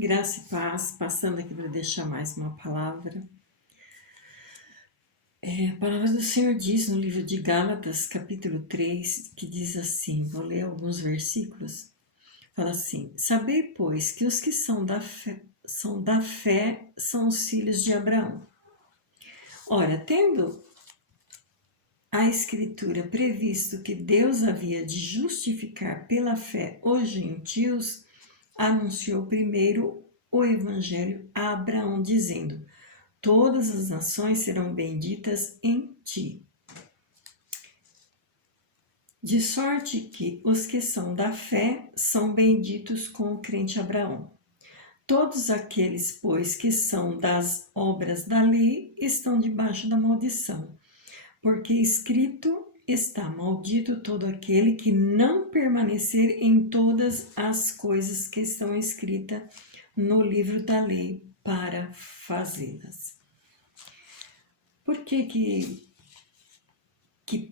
Graça e paz, passando aqui para deixar mais uma palavra. A palavra do Senhor diz no livro de Gálatas, capítulo 3, que diz assim, vou ler alguns versículos, fala assim: Sabei, pois, que os que são da fé são os filhos de Abraão. Ora, tendo a Escritura previsto que Deus havia de justificar pela fé os gentios, anunciou primeiro o Evangelho a Abraão, dizendo: Todas as nações serão benditas em ti. De sorte que os que são da fé são benditos com o crente Abraão. Todos aqueles, pois, que são das obras da lei estão debaixo da maldição, porque escrito está: maldito todo aquele que não permanecer em todas as coisas que estão escritas no livro da lei para fazê-las. Por que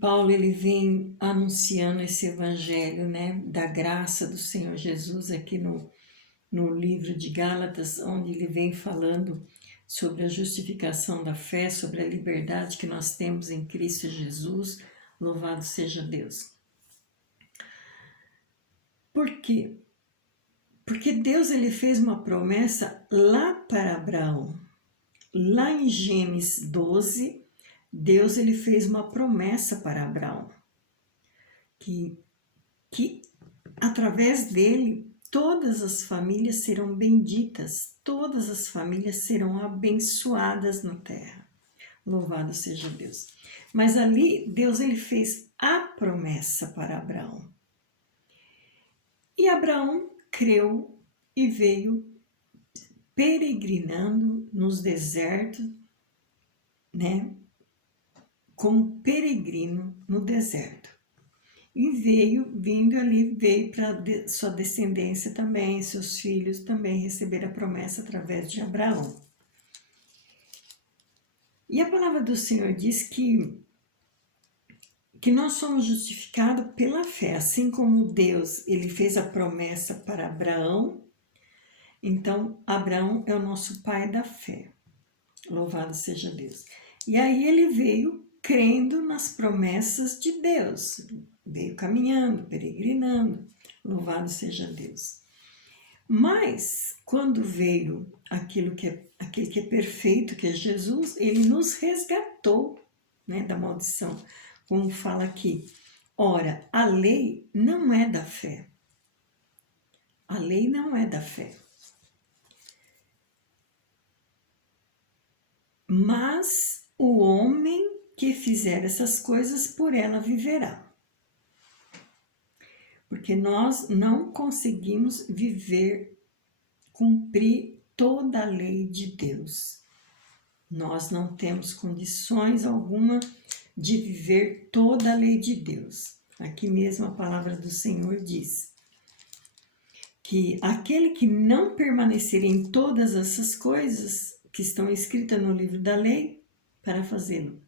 Paulo ele vem anunciando esse evangelho, né, da graça do Senhor Jesus aqui no livro de Gálatas, onde ele vem falando sobre a justificação da fé, sobre a liberdade que nós temos em Cristo Jesus, louvado seja Deus. Por quê? Porque Deus ele fez uma promessa lá para Abraão. Lá em Gênesis 12, Deus ele fez uma promessa para Abraão, que através dele todas as famílias serão benditas, todas as famílias serão abençoadas na terra. Louvado seja Deus. Mas ali Deus ele fez a promessa para Abraão. E Abraão creu e veio peregrinando nos desertos, né? Como peregrino no deserto. E veio para sua descendência também, seus filhos também receberam a promessa através de Abraão. E a palavra do Senhor diz que nós somos justificados pela fé, assim como Deus ele fez a promessa para Abraão. Então, Abraão é o nosso pai da fé. Louvado seja Deus. E aí ele veio crendo nas promessas de Deus, veio caminhando, peregrinando, louvado seja Deus. Mas, quando veio aquele que é perfeito, que é Jesus, ele nos resgatou, né, da maldição, como fala aqui. Ora, a lei não é da fé. A lei não é da fé. Mas o homem que fizer essas coisas, por ela viverá. Porque nós não conseguimos cumprir toda a lei de Deus. Nós não temos condições alguma de viver toda a lei de Deus. Aqui mesmo a palavra do Senhor diz que aquele que não permanecer em todas essas coisas que estão escritas no livro da lei, para fazê-lo.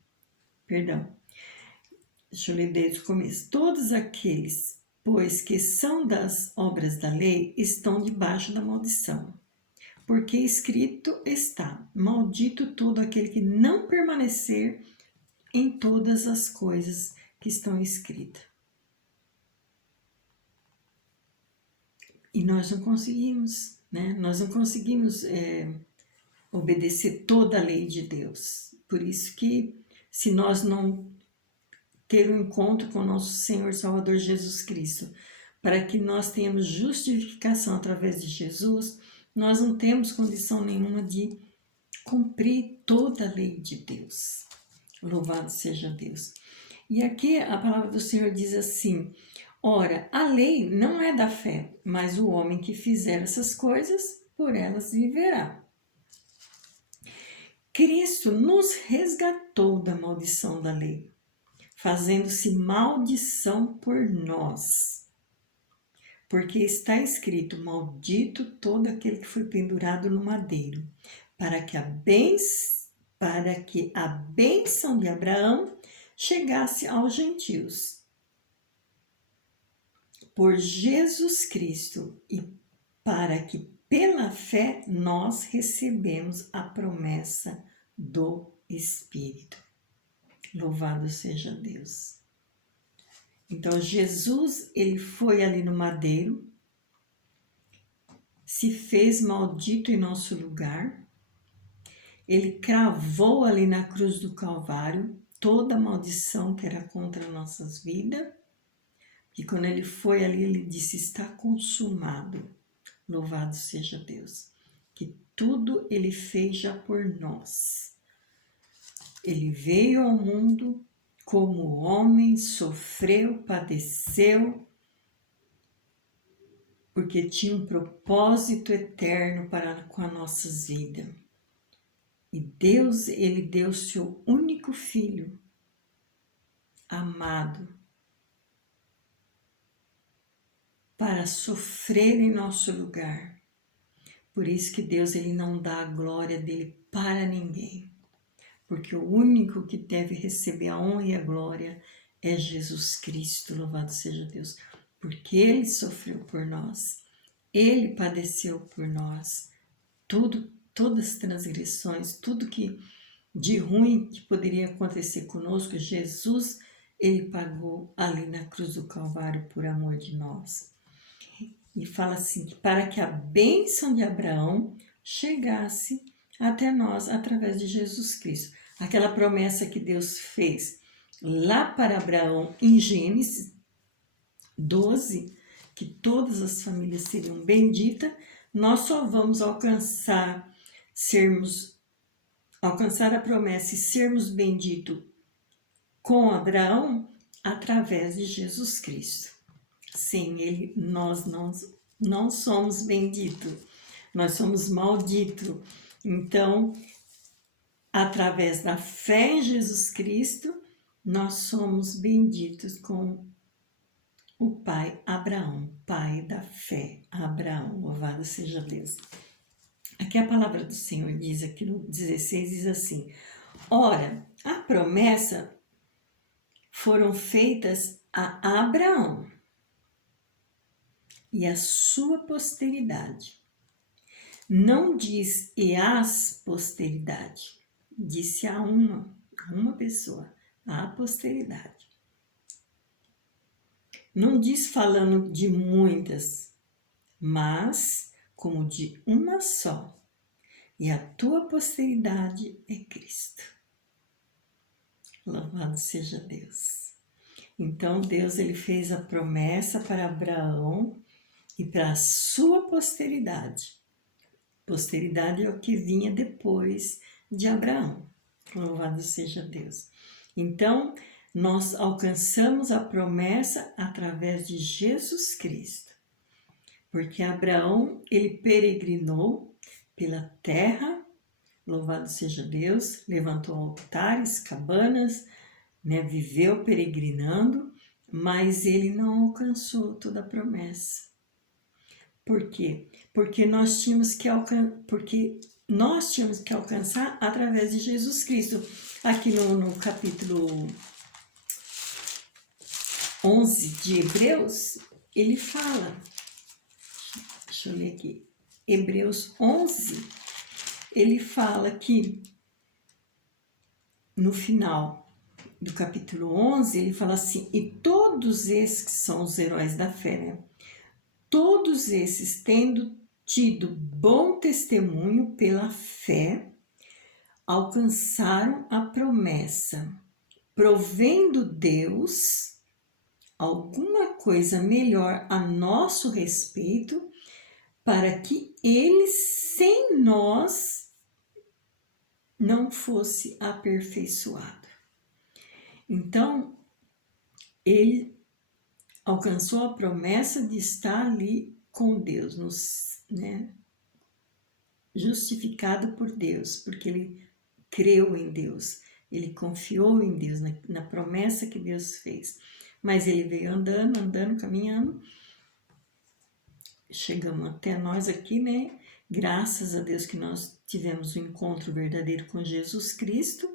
Deixa eu ler desde o começo. Todos aqueles, pois, que são das obras da lei, estão debaixo da maldição. Porque escrito está: maldito todo aquele que não permanecer em todas as coisas que estão escritas. E nós não conseguimos, né? Nós não conseguimos obedecer toda a lei de Deus. Por isso que, se nós não ter um encontro com o nosso Senhor Salvador Jesus Cristo, para que nós tenhamos justificação através de Jesus, nós não temos condição nenhuma de cumprir toda a lei de Deus. Louvado seja Deus. E aqui a palavra do Senhor diz assim: ora, a lei não é da fé, mas o homem que fizer essas coisas, por elas viverá. Cristo nos resgatou da maldição da lei, fazendo-se maldição por nós. Porque está escrito: maldito todo aquele que foi pendurado no madeiro, para que a bênção de Abraão chegasse aos gentios. Por Jesus Cristo e para que pela fé nós recebemos a promessa do Espírito. Louvado seja Deus. Então Jesus, ele foi ali no madeiro, se fez maldito em nosso lugar, ele cravou ali na cruz do Calvário toda a maldição que era contra nossas vidas, e quando ele foi ali, ele disse, está consumado. Louvado seja Deus, que tudo ele fez já por nós. Ele veio ao mundo como homem, sofreu, padeceu, porque tinha um propósito eterno para com as nossas vidas. E Deus, ele deu seu único filho, amado, para sofrer em nosso lugar. Por isso que Deus, ele não dá a glória dele para ninguém. Porque o único que deve receber a honra e a glória é Jesus Cristo, louvado seja Deus. Porque ele sofreu por nós, ele padeceu por nós, todas as transgressões, tudo que de ruim que poderia acontecer conosco, Jesus, ele pagou ali na cruz do Calvário por amor de nós. E fala assim, que para que a bênção de Abraão chegasse até nós através de Jesus Cristo. Aquela promessa que Deus fez lá para Abraão em Gênesis 12, que todas as famílias seriam benditas, nós só vamos alcançar a promessa e sermos benditos com Abraão através de Jesus Cristo. Sem ele, nós não somos benditos, nós somos malditos. Então, através da fé em Jesus Cristo, nós somos benditos com o pai Abraão, pai da fé, Abraão, louvado seja Deus. Aqui a palavra do Senhor diz, aqui no 16, diz assim, ora, a promessa foram feitas a Abraão e a sua posteridade. Não diz e as posteridade, disse a uma pessoa, a posteridade. Não diz falando de muitas, mas como de uma só, e a tua posteridade é Cristo. Louvado seja Deus. Então Deus, ele fez a promessa para Abraão e para a sua posteridade. Posteridade é o que vinha depois de Abraão. Louvado seja Deus. Então, nós alcançamos a promessa através de Jesus Cristo. Porque Abraão, ele peregrinou pela terra, louvado seja Deus, levantou altares, cabanas, né, viveu peregrinando, mas ele não alcançou toda a promessa. Por quê? Porque nós tínhamos que alcançar através de Jesus Cristo. Aqui no capítulo 11 de Hebreus, ele fala, deixa eu ler aqui, Hebreus 11, ele fala que no final do capítulo 11, ele fala assim, e todos esses que são os heróis da fé, né? Todos esses, tendo tido bom testemunho pela fé, alcançaram a promessa, provendo Deus alguma coisa melhor a nosso respeito, para que ele, sem nós, não fosse aperfeiçoado. Então, ele alcançou a promessa de estar ali com Deus, né? Justificado por Deus, porque ele creu em Deus, ele confiou em Deus, na promessa que Deus fez. Mas ele veio andando, caminhando, chegamos até nós aqui, né? Graças a Deus que nós tivemos um encontro verdadeiro com Jesus Cristo,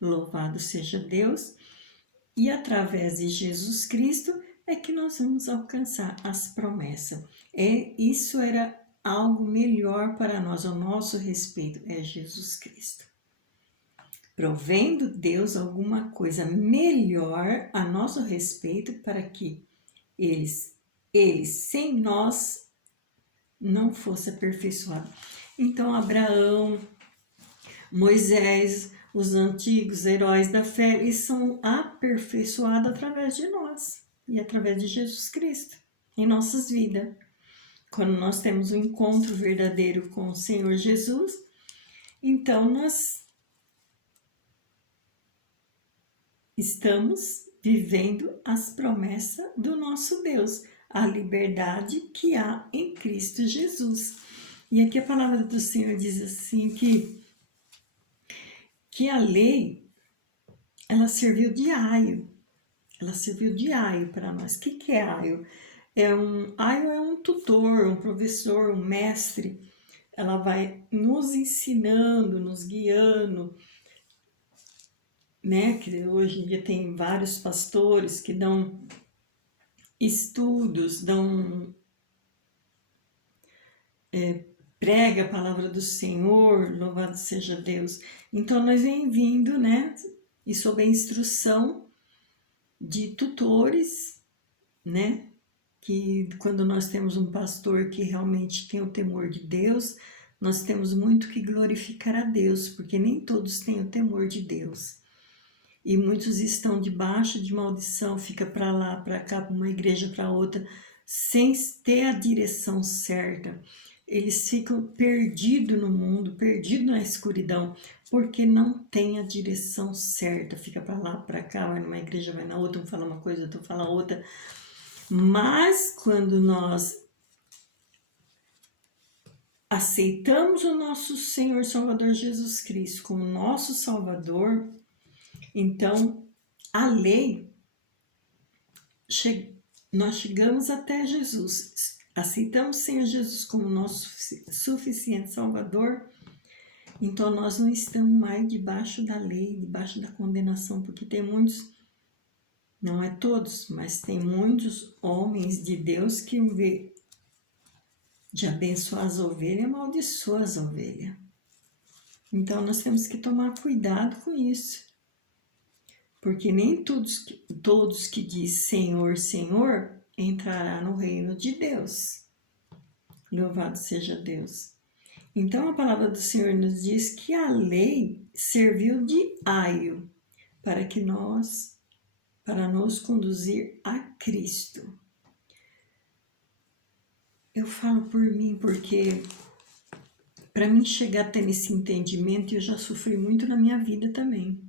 louvado seja Deus, e através de Jesus Cristo é que nós vamos alcançar as promessas. Isso era algo melhor para nós, ao nosso respeito, é Jesus Cristo. Provendo Deus alguma coisa melhor a nosso respeito para que eles sem nós não fosse aperfeiçoado. Então Abraão, Moisés, os antigos heróis da fé, eles são aperfeiçoados através de nós e através de Jesus Cristo em nossas vidas. Quando nós temos um encontro verdadeiro com o Senhor Jesus, então nós estamos vivendo as promessas do nosso Deus, a liberdade que há em Cristo Jesus. E aqui a palavra do Senhor diz assim que a lei, ela serviu de aio. Ela serviu de aio para nós. O que é aio? Aio é um tutor, um professor, um mestre. Ela vai nos ensinando, nos guiando, né? Que hoje em dia tem vários pastores que dão estudos, prega a palavra do Senhor, louvado seja Deus. Então nós vem vindo, né? E sob a instrução de tutores, né? Que quando nós temos um pastor que realmente tem o temor de Deus, nós temos muito que glorificar a Deus, porque nem todos têm o temor de Deus. E muitos estão debaixo de maldição, fica para lá, para cá, para uma igreja, para outra, sem ter a direção certa. Eles ficam perdidos no mundo, perdidos na escuridão, porque não tem a direção certa. Fica para lá, para cá, vai numa igreja, vai na outra, um fala uma coisa, outro fala outra. Mas quando nós aceitamos o nosso Senhor Salvador Jesus Cristo como nosso Salvador, então a lei, nós chegamos até Jesus, aceitamos o Senhor Jesus como nosso suficiente Salvador, então nós não estamos mais debaixo da lei, debaixo da condenação, porque tem muitos, não é todos, mas tem muitos homens de Deus que em vez de abençoar as ovelhas, amaldiçoa as ovelhas. Então nós temos que tomar cuidado com isso. Porque nem todos que diz Senhor, Senhor, entrará no reino de Deus. Louvado seja Deus. Então a palavra do Senhor nos diz que a lei serviu de aio para nos conduzir a Cristo. Eu falo por mim porque para mim chegar até nesse entendimento, eu já sofri muito na minha vida também.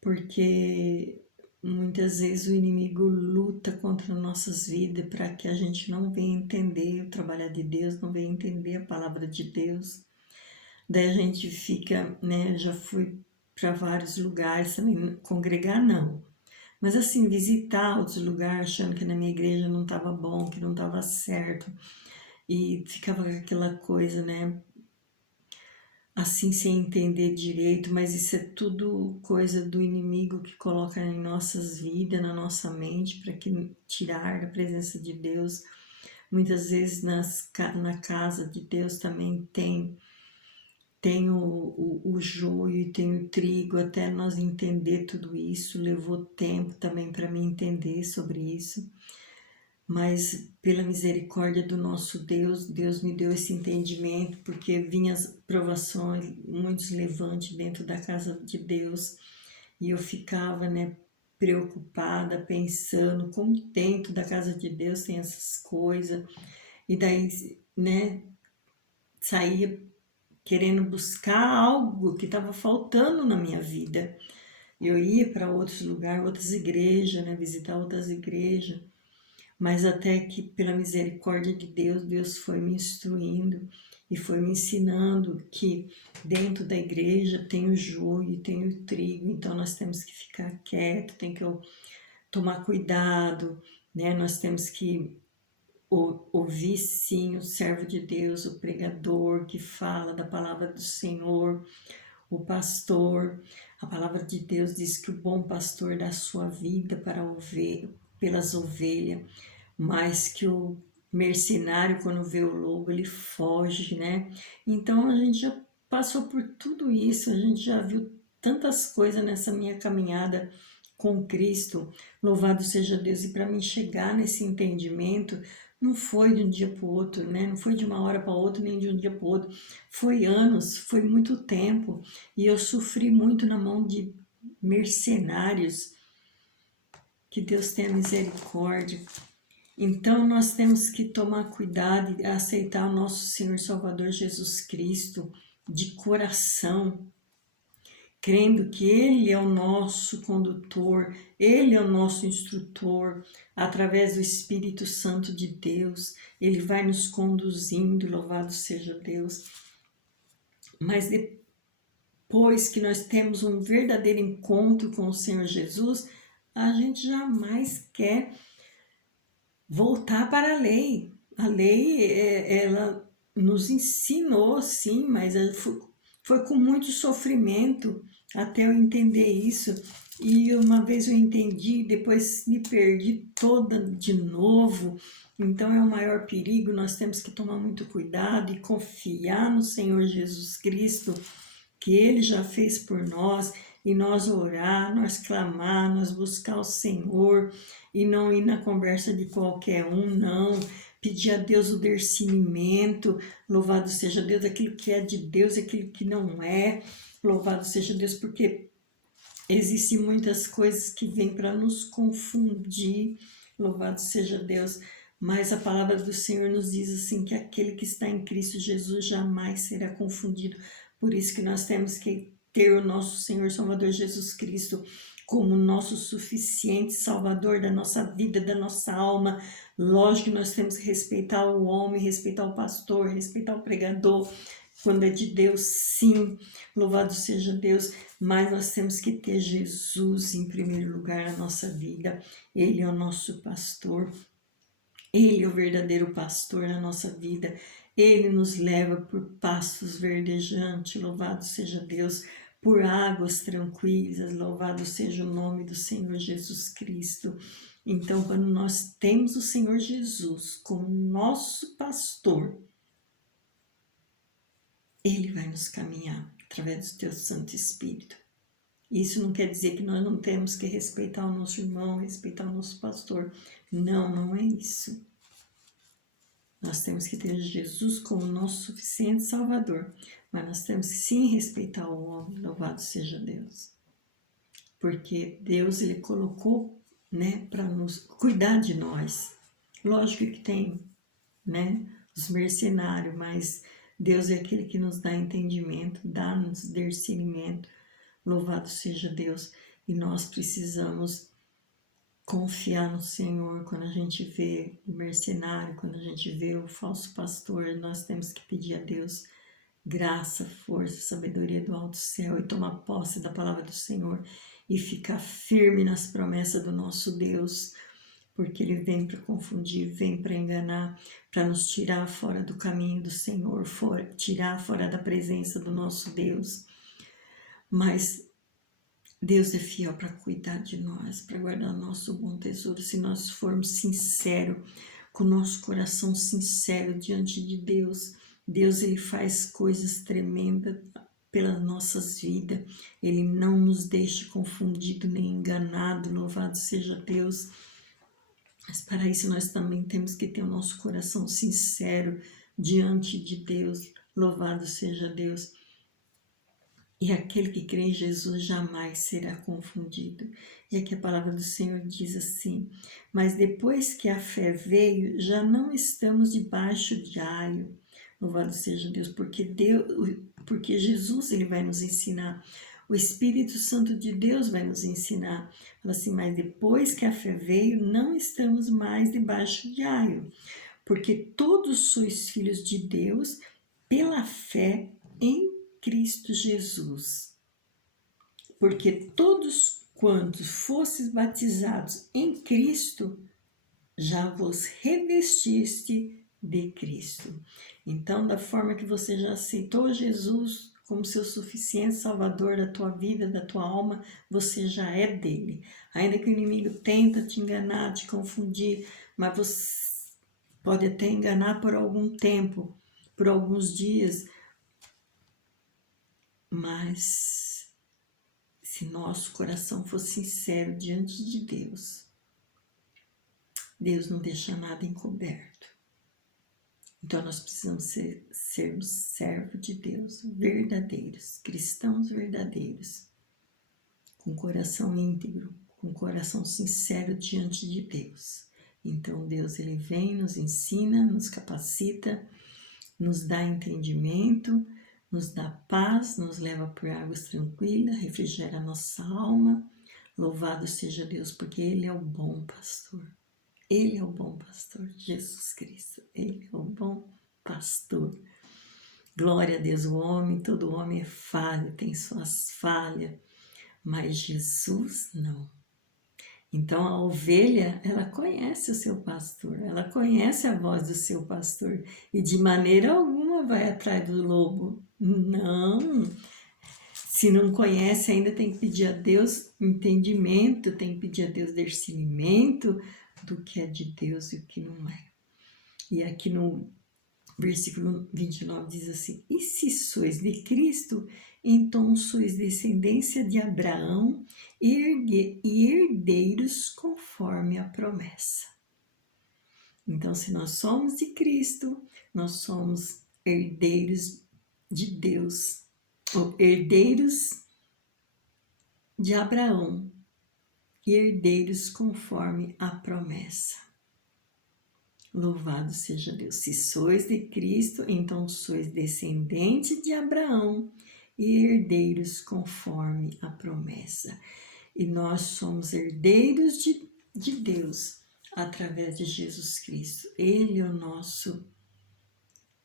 Porque muitas vezes o inimigo luta contra nossas vidas para que a gente não venha entender o trabalho de Deus, não venha entender a palavra de Deus. Daí a gente fica, né, já fui para vários lugares também, congregar não. Mas assim, visitar outros lugares, achando que na minha igreja não estava bom, que não estava certo. E ficava aquela coisa, né? Assim, sem entender direito, mas isso é tudo coisa do inimigo que coloca em nossas vidas, na nossa mente, para tirar da presença de Deus. Muitas vezes na casa de Deus também tem o joio e tem o trigo, até nós entender tudo isso. Levou tempo também para mim entender sobre isso. Mas pela misericórdia do nosso Deus, Deus me deu esse entendimento, porque vinham as provações, muitos levantes dentro da casa de Deus, e eu ficava, né, preocupada, pensando como dentro da casa de Deus tem essas coisas, e daí, né, saía querendo buscar algo que estava faltando na minha vida. Eu ia para outros lugares, outras igrejas, né, visitar outras igrejas, mas até que pela misericórdia de Deus, Deus foi me instruindo e foi me ensinando que dentro da igreja tem o joio, tem o trigo, então nós temos que ficar quieto, tem que tomar cuidado, né? Nós temos que ouvir sim o servo de Deus, o pregador que fala da palavra do Senhor, o pastor. A palavra de Deus diz que o bom pastor dá sua vida para pelas ovelhas, mas que o mercenário, quando vê o lobo, ele foge, né? Então a gente já passou por tudo isso, a gente já viu tantas coisas nessa minha caminhada com Cristo. Louvado seja Deus! E para mim chegar nesse entendimento, não foi de um dia para o outro, né? Não foi de uma hora para outra, nem de um dia para o outro. Foi anos, foi muito tempo. E eu sofri muito na mão de mercenários. Que Deus tenha misericórdia. Então, nós temos que tomar cuidado e aceitar o nosso Senhor Salvador Jesus Cristo de coração, crendo que Ele é o nosso condutor, Ele é o nosso instrutor, através do Espírito Santo de Deus, Ele vai nos conduzindo, louvado seja Deus. Mas depois que nós temos um verdadeiro encontro com o Senhor Jesus, a gente jamais quer voltar para a lei. A lei, ela nos ensinou, sim, mas foi com muito sofrimento até eu entender isso. E uma vez eu entendi, depois me perdi toda de novo. Então é o maior perigo, nós temos que tomar muito cuidado e confiar no Senhor Jesus Cristo, que Ele já fez por nós, e nós orar, nós clamar, nós buscar o Senhor, e não ir na conversa de qualquer um, não. Pedir a Deus o discernimento, louvado seja Deus, aquilo que é de Deus, aquilo que não é, louvado seja Deus, porque existem muitas coisas que vêm para nos confundir, louvado seja Deus, mas a palavra do Senhor nos diz assim, que aquele que está em Cristo Jesus jamais será confundido. Por isso que nós temos que ter o nosso Senhor Salvador Jesus Cristo como nosso suficiente Salvador da nossa vida, da nossa alma. Lógico que nós temos que respeitar o homem, respeitar o pastor, respeitar o pregador. Quando é de Deus, sim, louvado seja Deus, mas nós temos que ter Jesus em primeiro lugar na nossa vida. Ele é o nosso pastor, Ele é o verdadeiro pastor na nossa vida. Ele nos leva por pastos verdejantes, louvado seja Deus, por águas tranquilas, louvado seja o nome do Senhor Jesus Cristo. Então, quando nós temos o Senhor Jesus como nosso pastor, Ele vai nos caminhar através do teu Santo Espírito. Isso não quer dizer que nós não temos que respeitar o nosso irmão, respeitar o nosso pastor. Não, não é isso. Nós temos que ter Jesus como nosso suficiente Salvador, mas nós temos que sim respeitar o homem, louvado seja Deus. Porque Deus, Ele colocou, né, para nos cuidar de nós. Lógico que tem, né, os mercenários, mas Deus é aquele que nos dá entendimento, dá-nos discernimento, louvado seja Deus. E nós precisamos confiar no Senhor. Quando a gente vê o mercenário, quando a gente vê o falso pastor, nós temos que pedir a Deus graça, força, sabedoria do alto céu e tomar posse da palavra do Senhor e ficar firme nas promessas do nosso Deus, porque Ele vem para confundir, vem para enganar, para nos tirar fora do caminho do Senhor, tirar fora da presença do nosso Deus. Mas Deus é fiel para cuidar de nós, para guardar nosso bom tesouro, se nós formos sinceros, com o nosso coração sincero diante de Deus. Deus, Ele faz coisas tremendas pelas nossas vidas. Ele não nos deixa confundido nem enganado, louvado seja Deus. Mas para isso nós também temos que ter o nosso coração sincero diante de Deus, louvado seja Deus. E aquele que crê em Jesus jamais será confundido. E aqui a palavra do Senhor diz assim: mas depois que a fé veio, já não estamos debaixo de aio. Louvado seja Deus, porque Jesus, Ele vai nos ensinar. O Espírito Santo de Deus vai nos ensinar. Fala assim: mas depois que a fé veio, não estamos mais debaixo de aio. Porque todos sois filhos de Deus pela fé em Cristo Jesus. Porque todos quantos fostes batizados em Cristo, já vos revestiste de Cristo. Então, da forma que você já aceitou Jesus como seu suficiente Salvador da tua vida, da tua alma, você já é dele. Ainda que o inimigo tenta te enganar, te confundir, mas pode até enganar por algum tempo, por alguns dias, mas se nosso coração for sincero diante de Deus, Deus não deixa nada encoberto. Então nós precisamos sermos servos de Deus, verdadeiros, cristãos verdadeiros, com coração íntegro, com coração sincero diante de Deus. Então Deus, ele vem, nos ensina, nos capacita, nos dá entendimento, nos dá paz, nos leva por águas tranquilas, refrigera a nossa alma. Louvado seja Deus, porque Ele é o bom pastor. Ele é o bom pastor, Jesus Cristo. Ele é o bom pastor. Glória a Deus, todo homem é falho, tem suas falhas, mas Jesus não. Então a ovelha, ela conhece o seu pastor, ela conhece a voz do seu pastor e de maneira alguma vai atrás do lobo. Não. Se não conhece, ainda tem que pedir a Deus entendimento, tem que pedir a Deus discernimento do que é de Deus e o que não é. E aqui no versículo 29 diz assim: e se sois de Cristo, então sois descendência de Abraão e herdeiros conforme a promessa. Então, se nós somos de Cristo, nós somos herdeiros de Deus, ou herdeiros de Abraão e herdeiros conforme a promessa. Louvado seja Deus. Se sois de Cristo, então sois descendente de Abraão e herdeiros conforme a promessa. E nós somos herdeiros de Deus através de Jesus Cristo. Ele é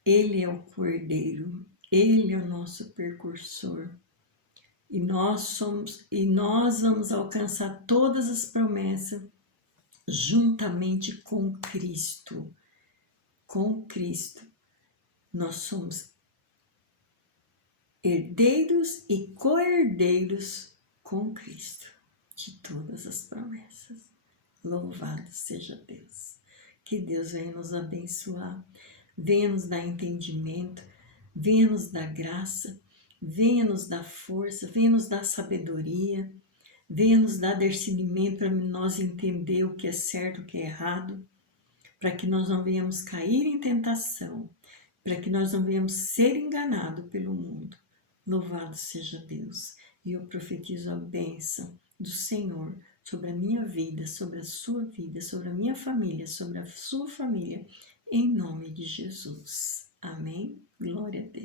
Ele é o Cordeiro, Ele é o nosso precursor. E nós vamos alcançar todas as promessas juntamente com Cristo. Com Cristo. Nós somos herdeiros e co-herdeiros com Cristo de todas as promessas. Louvado seja Deus. Que Deus venha nos abençoar, venha nos dar entendimento, venha nos dar graça, venha nos dar força, venha nos dar sabedoria, venha nos dar discernimento para nós entender o que é certo, o que é errado, para que nós não venhamos cair em tentação, para que nós não venhamos ser enganados pelo mundo. Louvado seja Deus. E eu profetizo a bênção do Senhor sobre a minha vida, sobre a sua vida, sobre a minha família, sobre a sua família, em nome de Jesus. Amém? Glória a Deus.